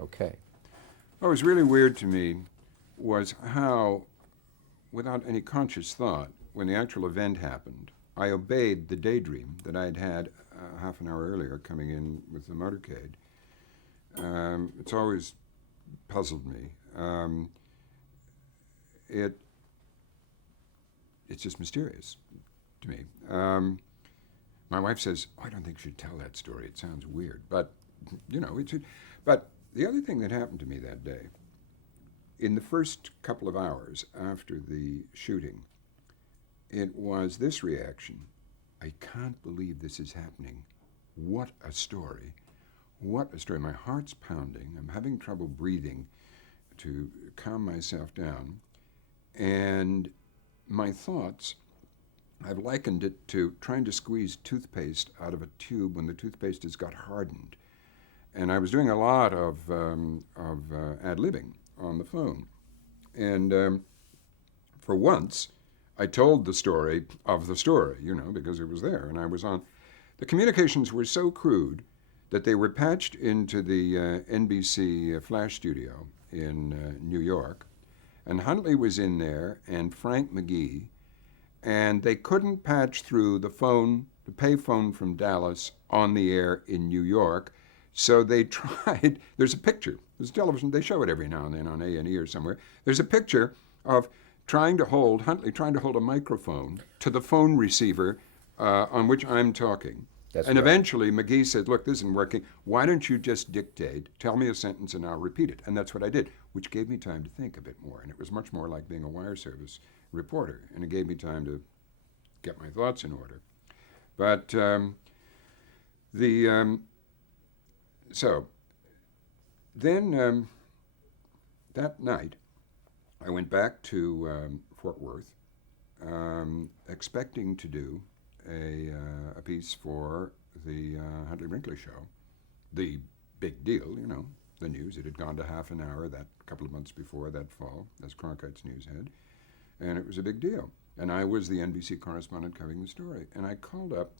Okay. What was really weird to me was how, without any conscious thought, when the actual event happened, I obeyed the daydream that I'd had half an hour earlier coming in with the motorcade. It's always puzzled me. It it's just mysterious to me. My wife says, oh, "I don't think you should tell that story. It sounds weird." But it should. But the other thing that happened to me that day, in the first couple of hours after the shooting, it was this reaction: I can't believe this is happening. What a story! What a story! My heart's pounding. I'm having trouble breathing to calm myself down, and my thoughts, I've likened it to trying to squeeze toothpaste out of a tube when the toothpaste has got hardened. And I was doing a lot of ad-libbing on the phone. And for once, I told the story of the story, because it was there and I was on. The communications were so crude that they were patched into the NBC flash studio in New York. And Huntley was in there and Frank McGee, and they couldn't patch through the payphone from Dallas on the air in New York. So they tried. There's a picture. There's television. They show it every now and then on A&E or somewhere. There's a picture of Huntley trying to hold a microphone to the phone receiver on which I'm talking. That's And right. eventually McGee said, "Look, this isn't working. Why don't you just dictate, tell me a sentence and I'll repeat it?" And that's what I did, which gave me time to think a bit more. And it was much more like being a wire service reporter. And it gave me time to get my thoughts in order. But so then that night, I went back to Fort Worth, expecting to do a piece for the Huntley Brinkley show. The big deal, the news. It had gone to half an hour that couple of months before that fall, as Cronkite's news had, and it was a big deal. And I was the NBC correspondent covering the story. And I called up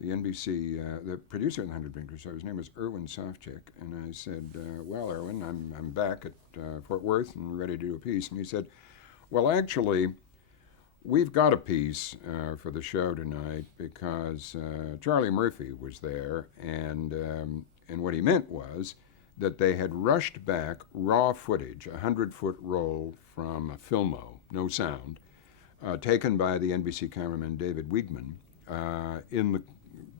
the NBC, the producer of the Huntley Brinkley show. His name was Irwin Sofchick, and I said, "Well, Irwin, I'm back at Fort Worth and ready to do a piece." And he said, "Well, actually, we've got a piece for the show tonight because Charlie Murphy was there, and what he meant was that they had rushed back raw footage, 100-foot roll from a Filmo, no sound, taken by the NBC cameraman David Wiegman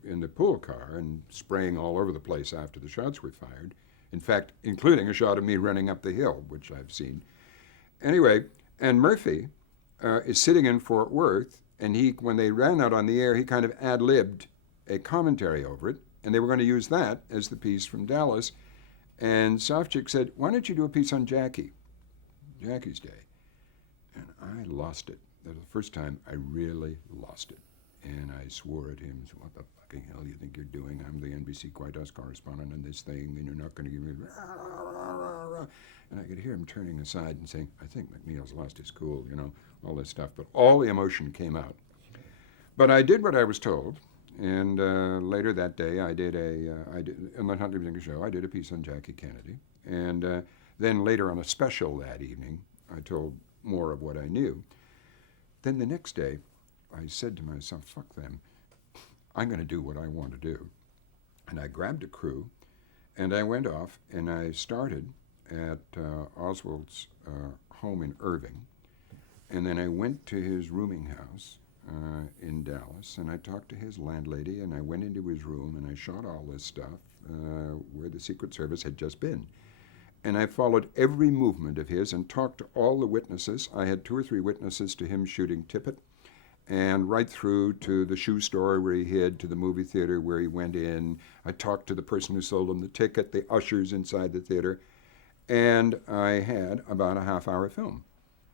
in the pool car and spraying all over the place after the shots were fired. In fact, including a shot of me running up the hill, which I've seen. Anyway, and Murphy is sitting in Fort Worth, and when they ran out on the air, he kind of ad-libbed a commentary over it, and they were going to use that as the piece from Dallas. And Sofchick said, "Why don't you do a piece on Jackie's Day?" And I lost it. That was the first time I really lost it. And I swore at him, "What the fucking hell do you think you're doing? I'm the NBC White House correspondent on this thing, and you're not going to give me..." And I could hear him turning aside and saying, "I think MacNeil's lost his cool," all this stuff. But all the emotion came out. But I did what I was told. And later that day, I did on the Huntley Brinkley show, I did a piece on Jackie Kennedy. And then later on a special that evening, I told more of what I knew. Then the next day, I said to myself, "Fuck them. I'm going to do what I want to do." And I grabbed a crew, and I went off, and I started at Oswald's home in Irving. And then I went to his rooming house in Dallas, and I talked to his landlady, and I went into his room, and I shot all this stuff where the Secret Service had just been. And I followed every movement of his and talked to all the witnesses. I had 2 or 3 witnesses to him shooting Tippett, and right through to the shoe store where he hid, to the movie theater where he went in. I talked to the person who sold him the ticket, the ushers inside the theater, and I had about a half-hour film.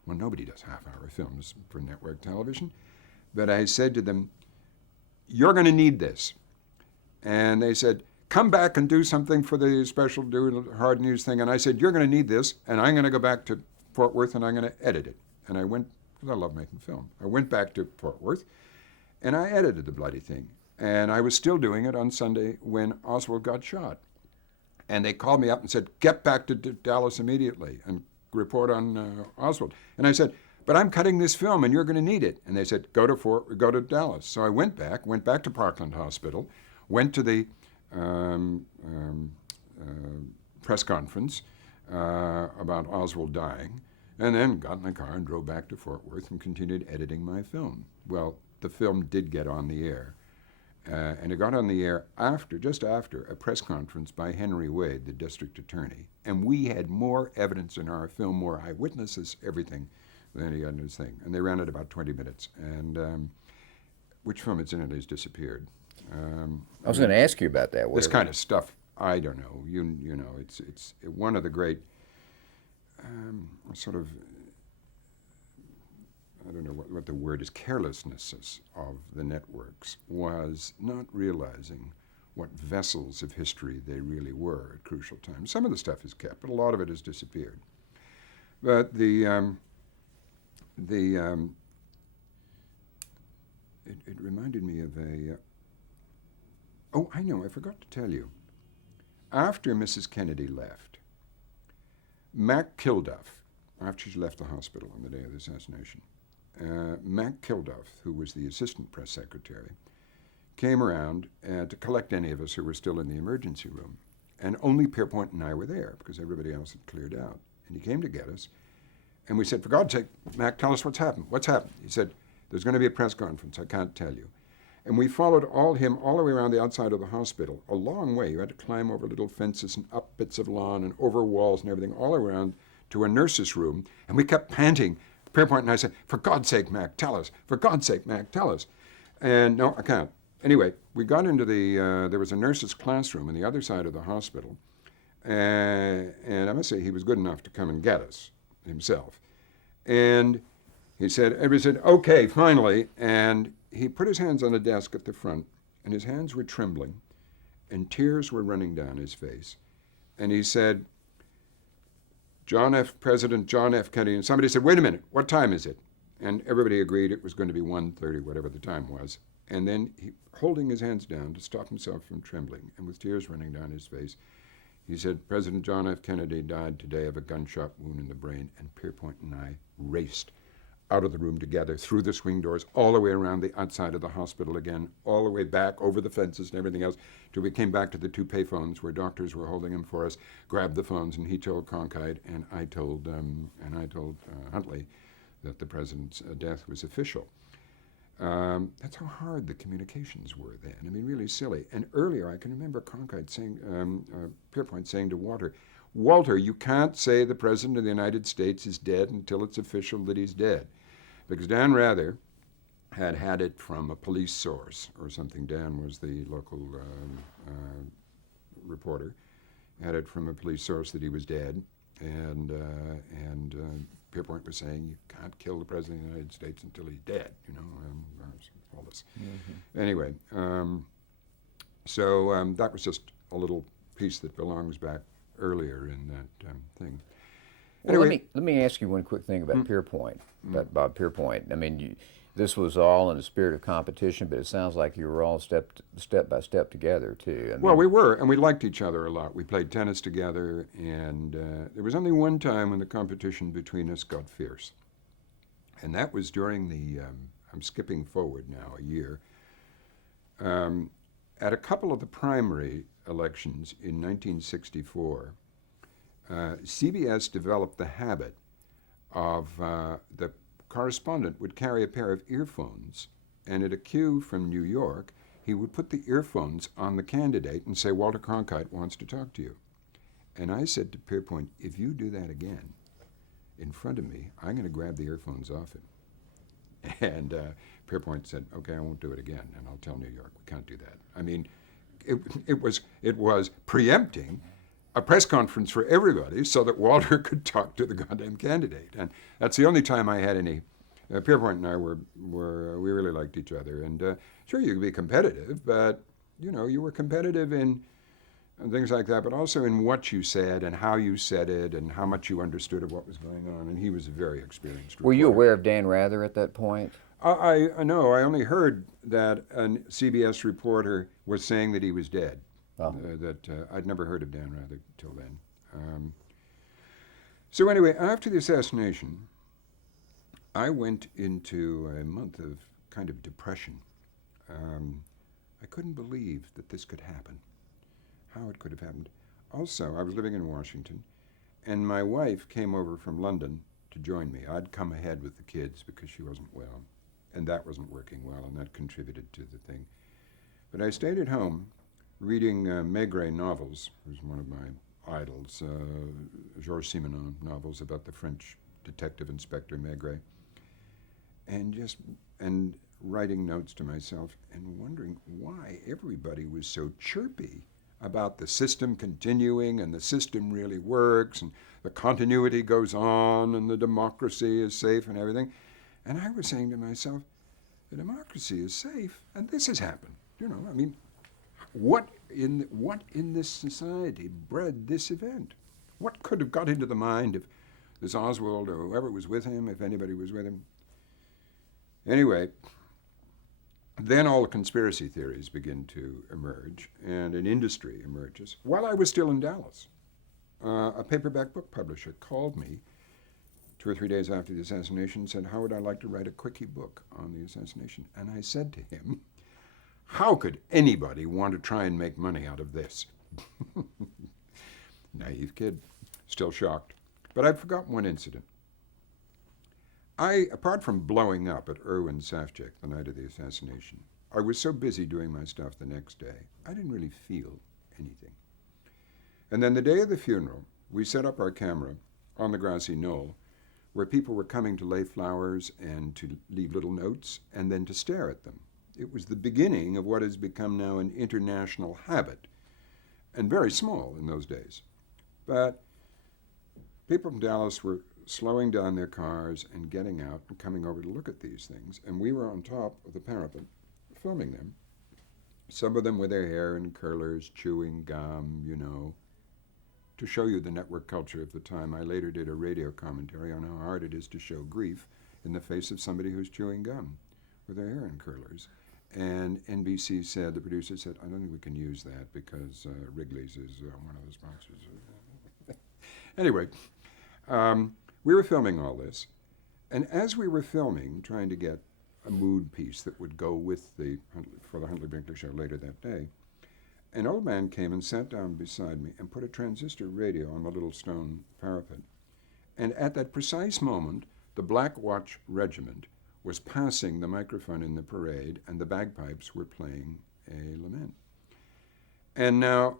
Well, nobody does half-hour films for network television. But I said to them, "You're going to need this." And they said, "Come back and do something for the special, do a hard news thing." And I said, "You're going to need this, and I'm going to go back to Fort Worth and I'm going to edit it." And I went, because I love making film. I went back to Fort Worth and I edited the bloody thing. And I was still doing it on Sunday when Oswald got shot. And they called me up and said, get back to Dallas immediately and report on Oswald. And I said, but I'm cutting this film and you're going to need it. And they said, go to Dallas. So I went back to Parkland Hospital, went to the press conference about Oswald dying, and then got in the car and drove back to Fort Worth and continued editing my film. Well, the film did get on the air. And it got on the air just after a press conference by Henry Wade, the district attorney. And we had more evidence in our film, more eyewitnesses, everything, than he had in his thing. And they ran it about 20 minutes. And which film incidentally has disappeared. I was going to ask you about that. This kind of stuff, I don't know. You know, it's one of the great sort of, I don't know what the word is, carelessnesses of the networks was not realizing what vessels of history they really were at crucial times. Some of the stuff is kept, but a lot of it has disappeared. But it reminded me of I know, I forgot to tell you. After Mrs. Kennedy left, Mac Kilduff, after she left the hospital on the day of the assassination, Mac Kilduff, who was the assistant press secretary, came around to collect any of us who were still in the emergency room. And only Pierpoint and I were there because everybody else had cleared out. And he came to get us. And we said, for God's sake, Mac, tell us what's happened. What's happened? He said, there's going to be a press conference. I can't tell you. And we followed him all the way around the outside of the hospital, a long way. You had to climb over little fences and up bits of lawn and over walls and everything, all around to a nurse's room. And we kept panting. Pierpoint and I said, for God's sake, Mac, tell us. For God's sake, Mac, tell us. And no, I can't. Anyway, we got into there was a nurse's classroom on the other side of the hospital. And I must say, he was good enough to come and get us himself. And everybody said, okay, finally. And he put his hands on the desk at the front, and his hands were trembling, and tears were running down his face. And he said, President John F. Kennedy, and somebody said, wait a minute, what time is it? And everybody agreed it was going to be 1:30, whatever the time was. And then, holding his hands down to stop himself from trembling, and with tears running down his face, he said, President John F. Kennedy died today of a gunshot wound in the brain. And Pierpoint and I raced out of the room together, through the swing doors, all the way around the outside of the hospital again, all the way back over the fences and everything else, till we came back to the two payphones where doctors were holding them for us, grabbed the phones, and he told Cronkite, and I told Huntley that the president's death was official. That's how hard the communications were then. I mean, really silly. And earlier, I can remember Cronkite saying, Pierpoint saying to Walter, you can't say the President of the United States is dead until it's official that he's dead. Because Dan Rather had it from a police source or something. Dan was the local reporter. Had it from a police source that he was dead. And Pierpoint was saying, you can't kill the President of the United States until he's dead, all this. Mm-hmm. Anyway, so that was just a little piece that belongs back earlier in that thing. Well, Anyway, let me ask you one quick thing about Pierpoint, about Bob Pierpoint. I mean, this was all in a spirit of competition, but it sounds like you were all step by step together too. I mean, well, we were, and we liked each other a lot. We played tennis together, and there was only one time when the competition between us got fierce, and that was during the, I'm skipping forward now a year, at a couple of the primary elections in 1964, CBS developed the habit of the correspondent would carry a pair of earphones, and at a cue from New York, he would put the earphones on the candidate and say, Walter Cronkite wants to talk to you. And I said to Pierpoint, if you do that again in front of me, I'm going to grab the earphones off him. And Pierpoint said, okay, I won't do it again, and I'll tell New York, we can't do that. I mean, it was preempting a press conference for everybody so that Walter could talk to the goddamn candidate. And that's the only time I had any. Pierpoint and I we really liked each other. And sure, you could be competitive, but you were competitive in things like that, but also in what you said and how you said it and how much you understood of what was going on. And he was a very experienced reporter. Were you aware of Dan Rather at that point? I know. I only heard that a CBS reporter was saying that he was dead. Oh. that I'd never heard of Dan Rather till then. So anyway, after the assassination, I went into a month of kind of depression. I couldn't believe that this could happen, how it could have happened. Also, I was living in Washington, and my wife came over from London to join me. I'd come ahead with the kids because she wasn't well, and that wasn't working well, and that contributed to the thing. But I stayed at home reading Maigret novels, who's one of my idols, Georges Simenon novels about the French detective inspector Maigret, and writing notes to myself and wondering why everybody was so chirpy about the system continuing and the system really works and the continuity goes on and the democracy is safe and everything. And I was saying to myself, the democracy is safe and this has happened. I mean, what in this society bred this event? What could have got into the mind of this Oswald or whoever was with him, if anybody was with him? Anyway, then all the conspiracy theories begin to emerge, and an industry emerges. While I was still in Dallas, a paperback book publisher called me 2 or 3 days after the assassination and said, how would I like to write a quickie book on the assassination? And I said to him, how could anybody want to try and make money out of this? Naive kid, still shocked. But I'd forgotten one incident. Apart from blowing up at Irwin Safchek the night of the assassination, I was so busy doing my stuff the next day, I didn't really feel anything. And then the day of the funeral, we set up our camera on the grassy knoll where people were coming to lay flowers and to leave little notes and then to stare at them. It was the beginning of what has become now an international habit, and very small in those days. But people from Dallas were slowing down their cars and getting out and coming over to look at these things. And we were on top of the parapet filming them. Some of them with their hair in curlers, chewing gum, to show you the network culture of the time. I later did a radio commentary on how hard it is to show grief in the face of somebody who's chewing gum with their hair in curlers. And NBC said, the producer said, I don't think we can use that because Wrigley's is one of the sponsors. Anyway, we were filming all this, and as we were filming, trying to get a mood piece that would go with for the Huntley-Brinkley show later that day, an old man came and sat down beside me and put a transistor radio on the little stone parapet. And at that precise moment, the Black Watch Regiment was passing the microphone in the parade, and the bagpipes were playing a lament. And now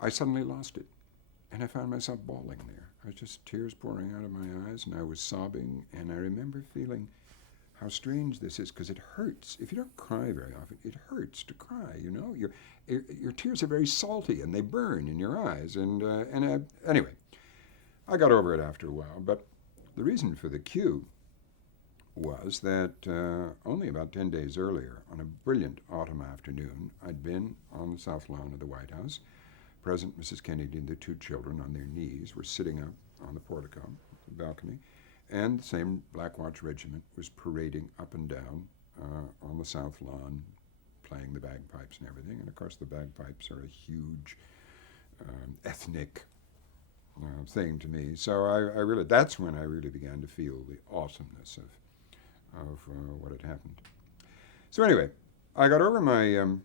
I suddenly lost it, and I found myself bawling there. I was just tears pouring out of my eyes, and I was sobbing, and I remember feeling how strange this is, because it hurts. If you don't cry very often, it hurts to cry, Your tears are very salty, and they burn in your eyes. Anyway, I got over it after a while, but the reason for the cue was that only about 10 days earlier, on a brilliant autumn afternoon, I'd been on the south lawn of the White House. President, Mrs. Kennedy, and their 2 children on their knees were sitting up on the portico, the balcony, and the same Black Watch Regiment was parading up and down on the south lawn, playing the bagpipes and everything. And of course, the bagpipes are a huge ethnic thing to me. So that's when I really began to feel the awesomeness of what had happened. So anyway, I got over my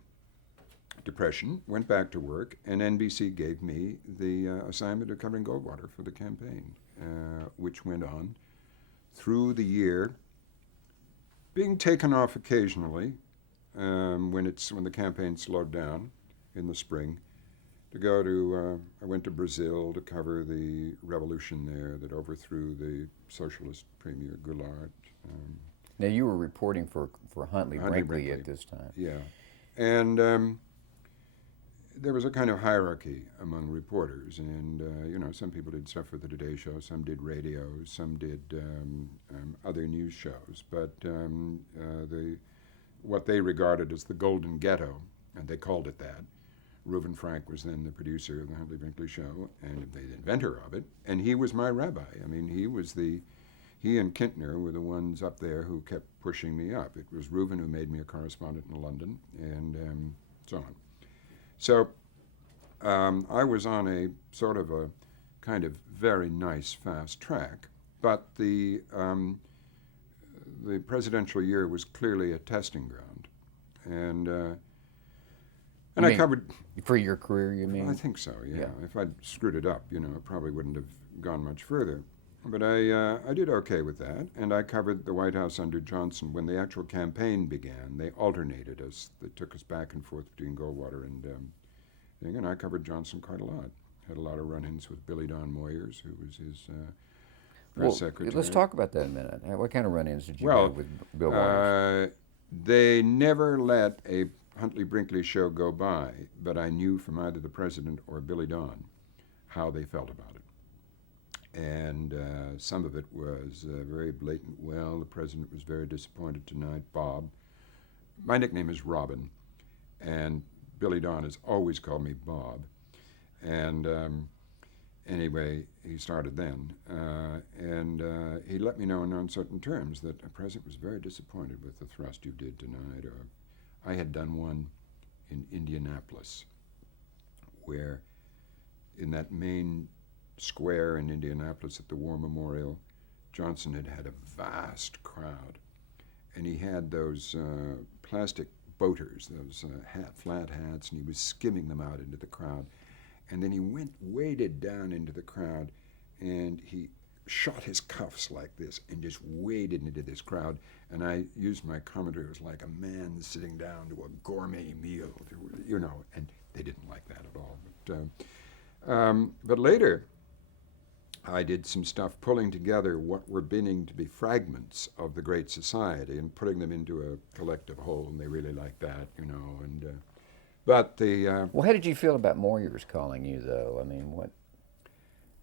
depression, went back to work, and NBC gave me the assignment of covering Goldwater for the campaign, which went on through the year, being taken off occasionally when the campaign slowed down in the spring. I went to Brazil to cover the revolution there that overthrew the socialist premier Goulart. Now you were reporting for Huntley-Brinkley at this time. Yeah, and there was a kind of hierarchy among reporters, and some people did stuff for the Today Show, some did radio, some did other news shows. But what they regarded as the Golden Ghetto, and they called it that. Reuben Frank was then the producer of the Huntley-Brinkley show, and the inventor of it, and he was my rabbi. I mean, he and Kintner were the ones up there who kept pushing me up. It was Reuben who made me a correspondent in London, and so on. So I was on a sort of a kind of very nice fast track, but the presidential year was clearly a testing ground, and You I mean covered. for your career, you I mean? think so. Yeah. Yeah. If I'd screwed it up, it probably wouldn't have gone much further. But I did okay with that, and I covered the White House under Johnson. When the actual campaign began, they alternated us. They took us back and forth between Goldwater and I covered Johnson quite a lot. Had a lot of run-ins with Billy Don Moyers, who was his press Well, secretary. let's talk about that a minute. What kind of run-ins did you Well, have with Bill Waters? they never let a Huntley Brinkley show go by, but I knew from either the president or Billy Don how they felt about it. And some of it was very blatant. Well, the president was very disappointed tonight. Bob. My nickname is Robin, and Billy Don has always called me Bob. And anyway, he started then. And he let me know in uncertain terms that the president was very disappointed with the thrust you did tonight. Or I had done one in Indianapolis, where in that main square in Indianapolis at the War Memorial, Johnson had a vast crowd, and he had those plastic boaters, those flat hats, and he was skimming them out into the crowd. And then he waded down into the crowd, and he shot his cuffs like this and just waded into this crowd. And I used my commentary. It was like a man sitting down to a gourmet meal, and they didn't like that at all. But later, I did some stuff pulling together what were beginning to be fragments of the Great Society and putting them into a collective whole, and they really liked that, But the Well, how did you feel about Moyers calling you, though? I mean, what?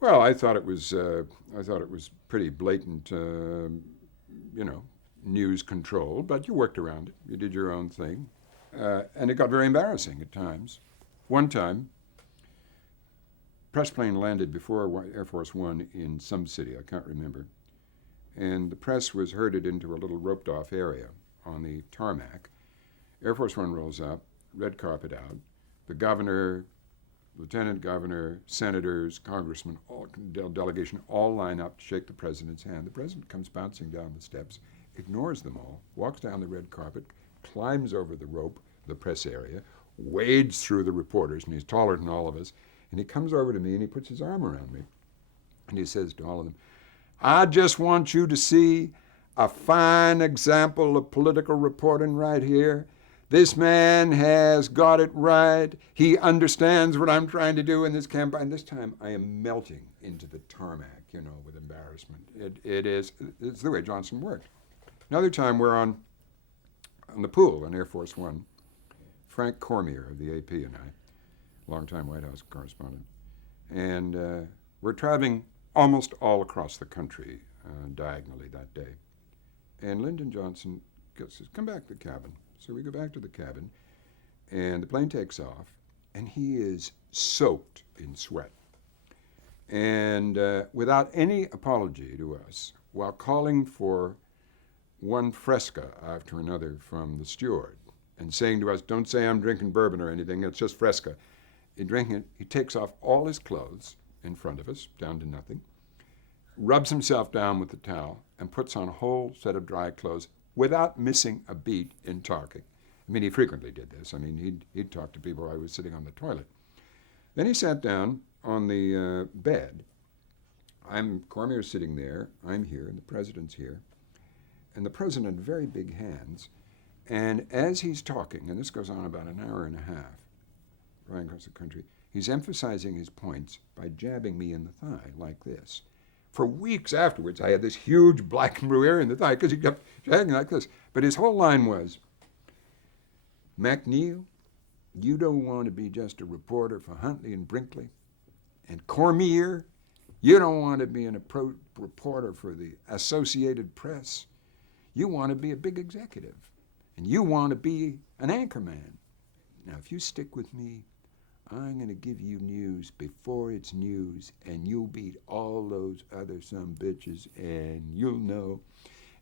well, I thought it was pretty blatant, news control. But you worked around it. You did your own thing, and it got very embarrassing at times. One time, press plane landed before Air Force One in some city, I can't remember, and the press was herded into a little roped-off area on the tarmac. Air Force One rolls up, red carpet out, the governor, lieutenant governor, senators, congressmen, all delegation all line up to shake the president's hand. The president comes bouncing down the steps, ignores them all, walks down the red carpet, climbs over the rope, the press area, wades through the reporters, and he's taller than all of us. And he comes over to me and he puts his arm around me. And he says to all of them, I just want you to see a fine example of political reporting right here. This man has got it right. He understands what I'm trying to do in this campaign. This time I am melting into the tarmac, with embarrassment. It's the way Johnson worked. Another time we're on the pool on Air Force One. Frank Cormier of the AP and I, longtime White House correspondent. And we're traveling almost all across the country diagonally that day. And Lyndon Johnson says, come back to the cabin. So we go back to the cabin, and the plane takes off, and he is soaked in sweat. And without any apology to us, while calling for one Fresca after another from the steward, and saying to us, don't say I'm drinking bourbon or anything, it's just Fresca. He takes off all his clothes in front of us, down to nothing, rubs himself down with the towel, and puts on a whole set of dry clothes without missing a beat in talking. I mean, he frequently did this. I mean, he'd talk to people while I was sitting on the toilet. Then he sat down on the bed. Cormier's sitting there, I'm here, and the president's here. And the president had very big hands. And as he's talking, and this goes on about an hour and a half, flying across the country, he's emphasizing his points by jabbing me in the thigh like this. For weeks afterwards, I had this huge black and blue area in the thigh because he kept jabbing like this. But his whole line was, MacNeil, you don't want to be just a reporter for Huntley and Brinkley. And Cormier, you don't want to be a reporter for the Associated Press. You want to be a big executive. And you want to be an anchorman. Now, if you stick with me, I'm going to give you news before it's news, and you'll beat all those other some bitches, and you'll know.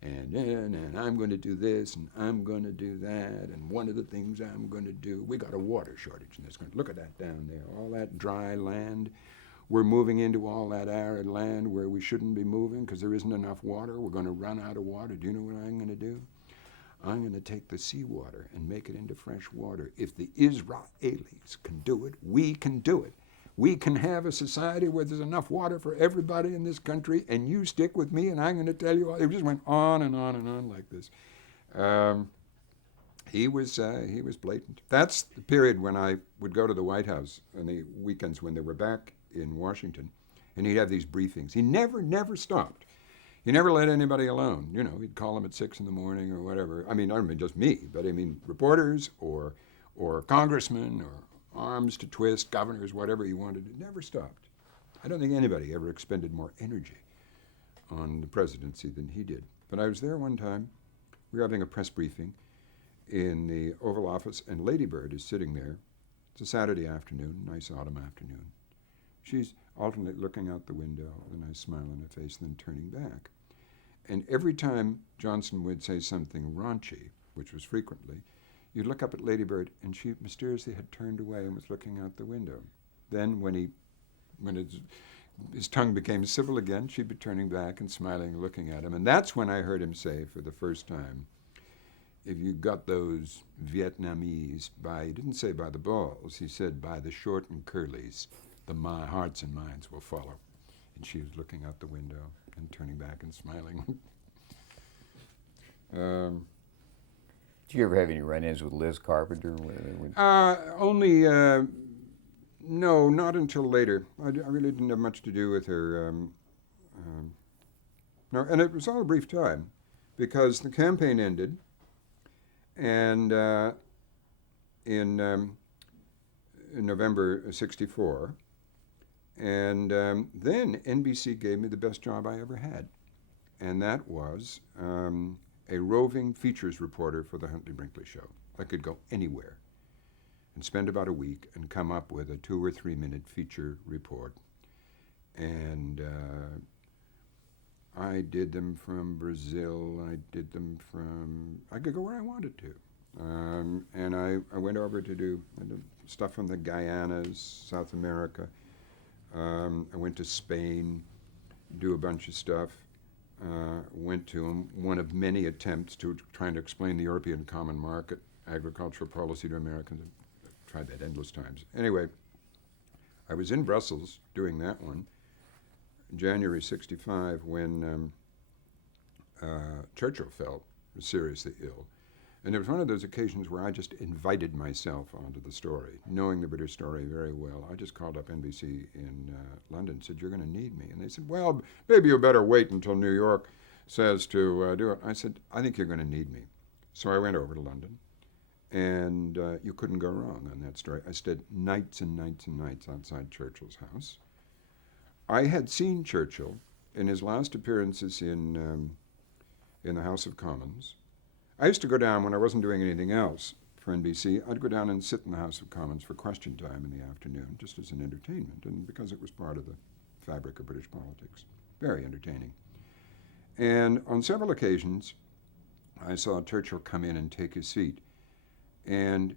and I'm going to do this, and I'm going to do that, and one of the things I'm going to do, we got a water shortage in this country. Look at that down there, all that dry land. We're moving into all that arid land where we shouldn't be moving because there isn't enough water. We're going to run out of water. Do you know what I'm going to do? I'm going to take the seawater and make it into fresh water. If the Israelis can do it, we can do it. We can have a society where there's enough water for everybody in this country, and you stick with me, and I'm going to tell you all. It just went on and on and on like this. He was blatant. That's the period when I would go to the White House on the weekends when they were back in Washington, and he'd have these briefings. He never stopped. He never let anybody alone. You know, he'd call them at 6 in the morning or whatever. I mean, I don't mean just me, but I mean reporters or congressmen or arms to twist, governors, whatever he wanted. It never stopped. I don't think anybody ever expended more energy on the presidency than he did. But I was there one time. We were having a press briefing in the Oval Office, and Lady Bird is sitting there. It's a Saturday afternoon, nice autumn afternoon. She's alternately looking out the window with a nice smile on her face and then turning back. And every time Johnson would say something raunchy, which was frequently, you'd look up at Lady Bird, and she mysteriously had turned away and was looking out the window. Then when his tongue became civil again, she'd be turning back and smiling and looking at him. And that's when I heard him say for the first time, if you got those Vietnamese he didn't say by the balls, he said by the short and curlies, my hearts and minds will follow. And she was looking out the window and turning back and smiling. Did you ever have any run-ins with Liz Carpenter? No, not until later. I really didn't have much to do with her. No, and it was all a brief time, because the campaign ended, and in November '64, and then NBC gave me the best job I ever had, and that was a roving features reporter for the Huntley Brinkley Show. I could go anywhere and spend about a week and come up with a 2 or 3 minute feature report. And I did them from Brazil. I could go where I wanted to. And I went over to do stuff from the Guyanas, South America. I went to Spain, do a bunch of stuff. Went to one of many attempts to trying to explain the European Common Market, agricultural policy to Americans. I've tried that endless times. Anyway, I was in Brussels doing that one, January '65, when Churchill fell seriously ill. And it was one of those occasions where I just invited myself onto the story, knowing the British story very well. I just called up NBC in London and said, "You're going to need me." And they said, "Well, maybe you better wait until New York says to do it." I said, "I think you're going to need me." So I went over to London, and you couldn't go wrong on that story. I stayed nights and nights and nights outside Churchill's house. I had seen Churchill in his last appearances in the House of Commons. I used to go down when I wasn't doing anything else for NBC. I'd go down and sit in the House of Commons for question time in the afternoon, just as an entertainment, and because it was part of the fabric of British politics. Very entertaining. And on several occasions, I saw Churchill come in and take his seat. And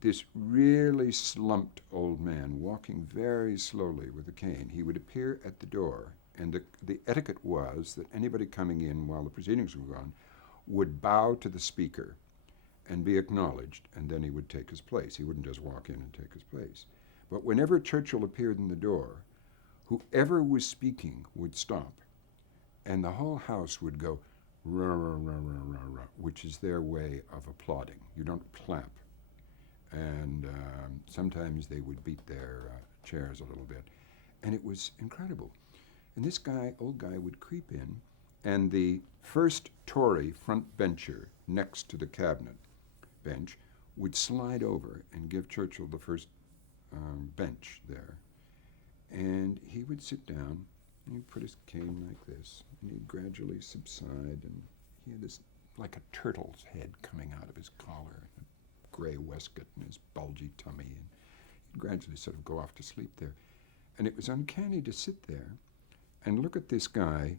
this really slumped old man, walking very slowly with a cane, he would appear at the door. And the etiquette was that anybody coming in while the proceedings were on would bow to the speaker and be acknowledged, and then he would take his place. He wouldn't just walk in and take his place. But whenever Churchill appeared in the door, whoever was speaking would stop, and the whole house would go, rah, rah, rah, rah, rah, rah, which is their way of applauding. You don't clap. And sometimes they would beat their chairs a little bit. And it was incredible. And this old guy, would creep in, and the first Tory front bencher next to the cabinet bench would slide over and give Churchill the first bench there. And he would sit down, and he'd put his cane like this, and he'd gradually subside, and he had this, like a turtle's head coming out of his collar, and a gray waistcoat and his bulgy tummy, and he'd gradually sort of go off to sleep there. And it was uncanny to sit there and look at this guy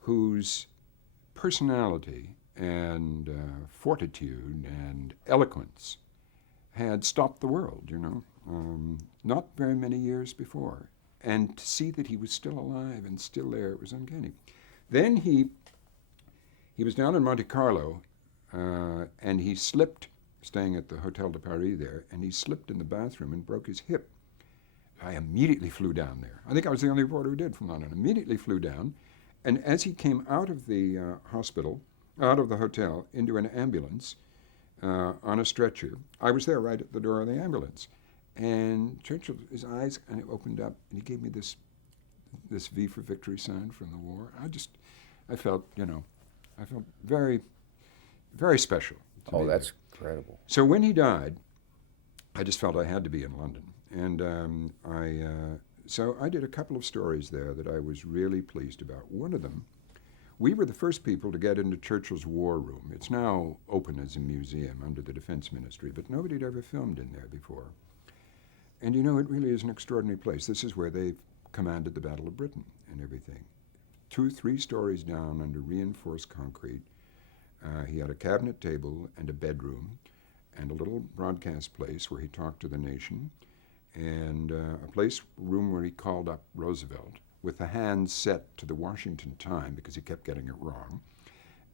whose personality and fortitude and eloquence had stopped the world, not very many years before. And to see that he was still alive and still there, it was uncanny. Then he was down in Monte Carlo, and he slipped, staying at the Hotel de Paris there, and he slipped in the bathroom and broke his hip. I immediately flew down there. I think I was the only reporter who did from London. Immediately flew down, and as he came out of the out of the hotel, into an ambulance on a stretcher, I was there right at the door of the ambulance. And Churchill, his eyes kind of opened up, and he gave me this V for Victory sign from the war. I felt very, very special. Oh, that's incredible. So when he died, I just felt I had to be in London. And so I did a couple of stories there that I was really pleased about. One of them, we were the first people to get into Churchill's war room. It's now open as a museum under the Defense Ministry, but nobody had ever filmed in there before. And it really is an extraordinary place. This is where they commanded the Battle of Britain and everything. 2-3 stories down under reinforced concrete. He had a cabinet table and a bedroom and a little broadcast place where he talked to the nation, and a room where he called up Roosevelt with the hands set to the Washington time because he kept getting it wrong.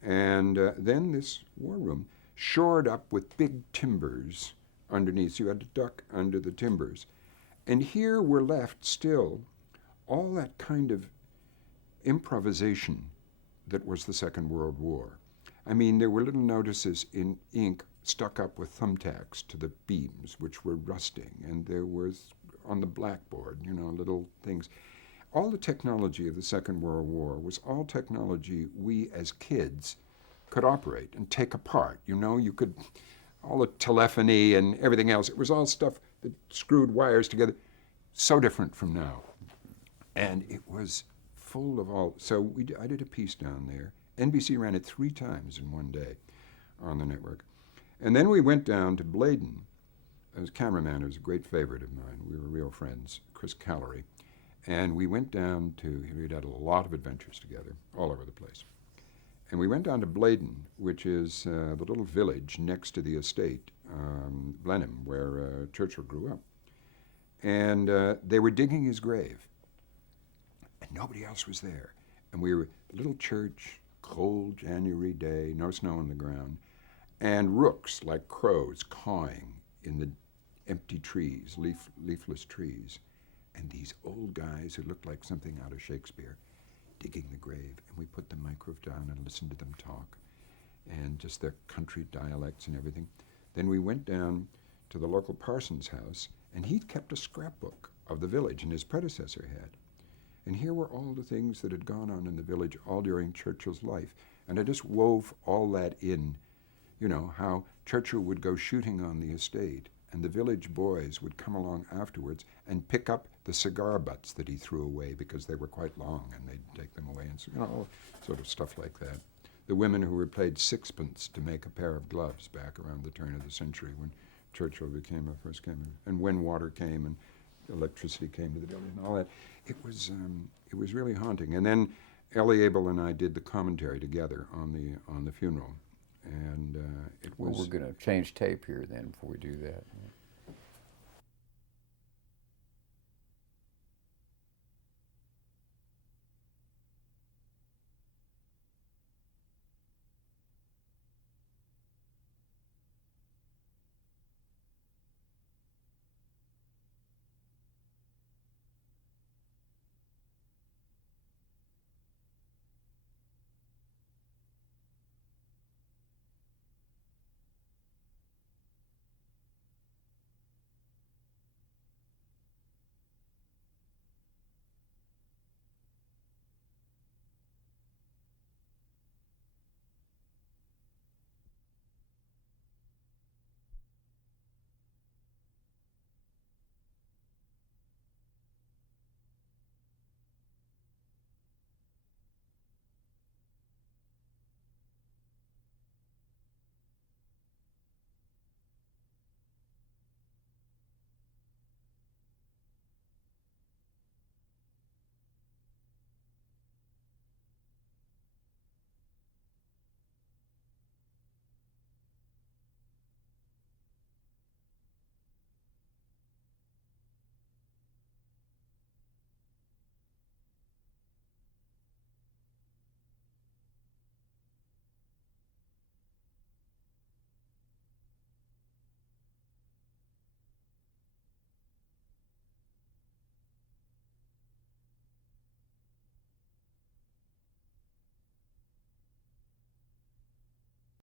And then this war room shored up with big timbers underneath, so you had to duck under the timbers. And here were left still all that kind of improvisation that was the Second World War. I mean, there were little notices in ink stuck up with thumbtacks to the beams, which were rusting, and there was on the blackboard, little things. All the technology of the Second World War was all technology we as kids could operate and take apart. You could, all the telephony and everything else, it was all stuff that screwed wires together. So different from now. And it was full of all, so I did a piece down there. NBC ran it 3 times in one day on the network. And then we went down to Bladen. As cameraman, who was a great favorite of mine. We were real friends, Chris Callery. And we went down we'd had a lot of adventures together, all over the place. And we went down to Bladen, which is the little village next to the estate, Blenheim, where Churchill grew up. And they were digging his grave. And nobody else was there. And we were at a little church, cold January day, no snow on the ground, and rooks like crows cawing in the empty trees, leafless trees. And these old guys who looked like something out of Shakespeare digging the grave. And we put the microphone down and listened to them talk, and just their country dialects and everything. Then we went down to the local parson's house, and he'd kept a scrapbook of the village, and his predecessor had. And here were all the things that had gone on in the village all during Churchill's life. And I just wove all that in, how Churchill would go shooting on the estate, and the village boys would come along afterwards and pick up the cigar butts that he threw away because they were quite long, and they'd take them away, and all sort of stuff like that. The women who were paid 6pence to make a pair of gloves back around the turn of the century when Churchill first came in, and when water came and electricity came to the building and all that. It was really haunting. And then Ellie Abel and I did the commentary together on the funeral, and it was. Well, we're going to change tape here then before we do that.